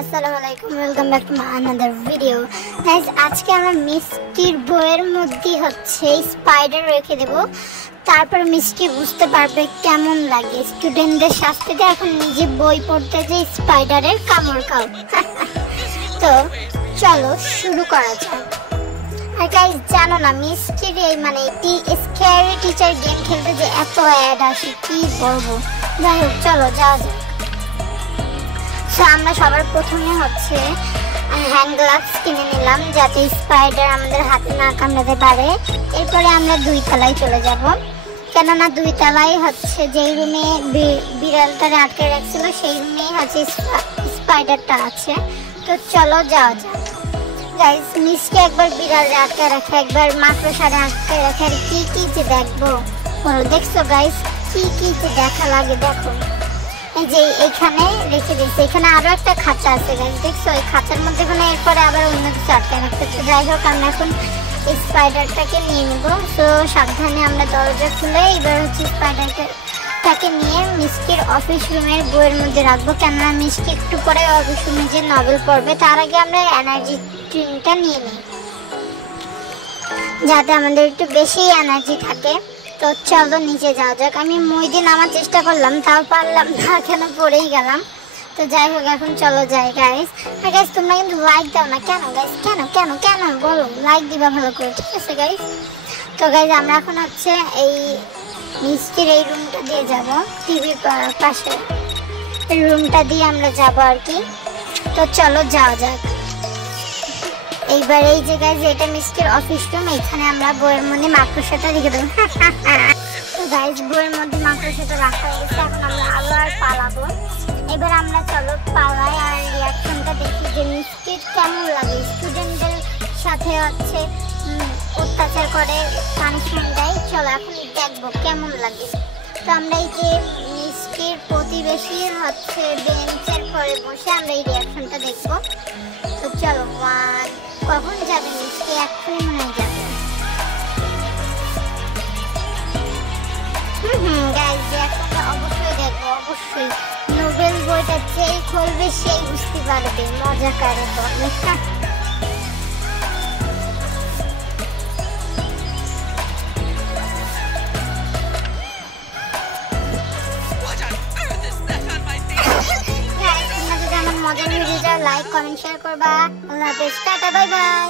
আসসালামু আলাইকুম, welcome back to my another video. Guys, আজকে আমরা মিষ্টির বইয়ের মধ্যে হচ্ছে স্পাইডার রেখে দেব, তারপর মিষ্টি বুঝতে পারবে কেমন লাগে স্টুডেন্টদের শাস্তিতে এখন নিজে বই পড়তে যে স্পাইডারের কামড় খাও। তো চলো শুরু করা যাক। আর গাইস, জানো না মিষ্টির এই স্ক্যারি টিচার গেম খেলতে যে এত অ্যাড আসে কি বলবো। যাই হোক, চলো যাওয়া যাক। আমরা সবার প্রথমে হচ্ছে হ্যান্ড গ্লাভস কিনে নিলাম যাতে স্পাইডার আমাদের হাতে না কামড়াতে পারে। এরপরে আমরা 2 তলায় চলে যাব, কেননা 2 তলায় হচ্ছে যেই রুমে বিড়ালটারে আটকে রাখছিল সেই রুমেই হচ্ছে স্পাইডারটা আছে। তো চলো যাওয়া যাক। গাইস, মিষ্টি একবার বিড়ালে আটকে রাখে, একবার মাকড়সারে আটকে রাখে, আর কি কি যে দেখবো বলো। দেখছো গাইস কি কি যে দেখা লাগে, দেখো এই যে এখানে রেখে দিয়েছে, এখানে আরো একটা খাঁচা আছে গাইস, দেখছো এই খাঁচার মধ্যে কোনো এরপরে আবার অন্য কিছু আটকে রাখতে। যাই হোক, আমরা এখন স্পাইডারটাকে নিয়ে নিব। তো সাবধানে আমরা দরজা খুলে এবার হচ্ছে স্পাইডারটাকে নিয়ে মিষ্টির অফিস রুমের বইয়ের মধ্যে রাখবো, কেননা মিষ্টি একটু পরে অফিস রুমে যে নভেল পড়বে তার আগে আমরা এনার্জি ড্রিঙ্কটা নিয়ে নিই যাতে আমাদের একটু বেশি এনার্জি থাকে। তো চলো নিচে যাওয়া যাক। আমি মই নামার চেষ্টা করলাম, তাও পারলাম না, কেন পড়েই গেলাম। তো যাই হোক, এখন চলো যাই গাইস। আর গাইস, তোমরা কিন্তু লাইক দাও না কেন গাইস? কেন কেন কেন বলো, লাইক দিবা ভালো করে, ঠিক আছে গাইস? তো গাইস, আমরা এখন হচ্ছে এই মিষ্টির এই রুমটা দিয়ে যাব, টিভির পাশে রুমটা দিয়ে আমরা যাব আর কি। তো চলো যাওয়া যাক। এইবার এই যে গাইস, এটা মিষ্টির অফিস রুম, এখানে আমরা বইয়ের মধ্যে মাকড়সাটা রেখে দেবো। তো গাইস, বইয়ের মধ্যে মাকড়সাটা রাখা হয়েছে, এখন আমরা আবার পালাবো। এবার আমরা চলো পালাই আর রিয়াকশনটা দেখি যে মিষ্টির কেমন লাগে। স্টুডেন্টদের সাথে হচ্ছে অত্যাচার করে, পানিশমেন্ট দেয়। চলো এখন দেখবো কেমন লাগে। তো আমরা এই যে মিষ্টির প্রতিবেশী হচ্ছে বেঞ্চের পরে বসে আমরা এই রিয়াকশনটা দেখবো। তো চলো, কখন যাবে মিষ্টি? এক্ষুনি মনে হয় যাবে। গাইস, রিয়াকশনটা অবশ্যই দেখবো, অবশ্যই। নোবেল বইটা যেই খুলবে সেই বুঝতে পারবে মজা কারে বলে। মজার ভিডিওটা লাইক কমেন্ট শেয়ার করবা। আল্লাহ হাফেজ, টাটা, বাই বাই।